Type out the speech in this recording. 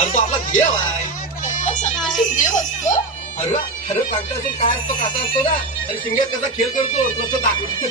अरे तो आपला देव आहे. संकटाशी देव असतो. अरे खरं संकटासून काय असतो कसा असतो ना आणि शिंग्यात कसा खेळ करतो तसं दाखवतो.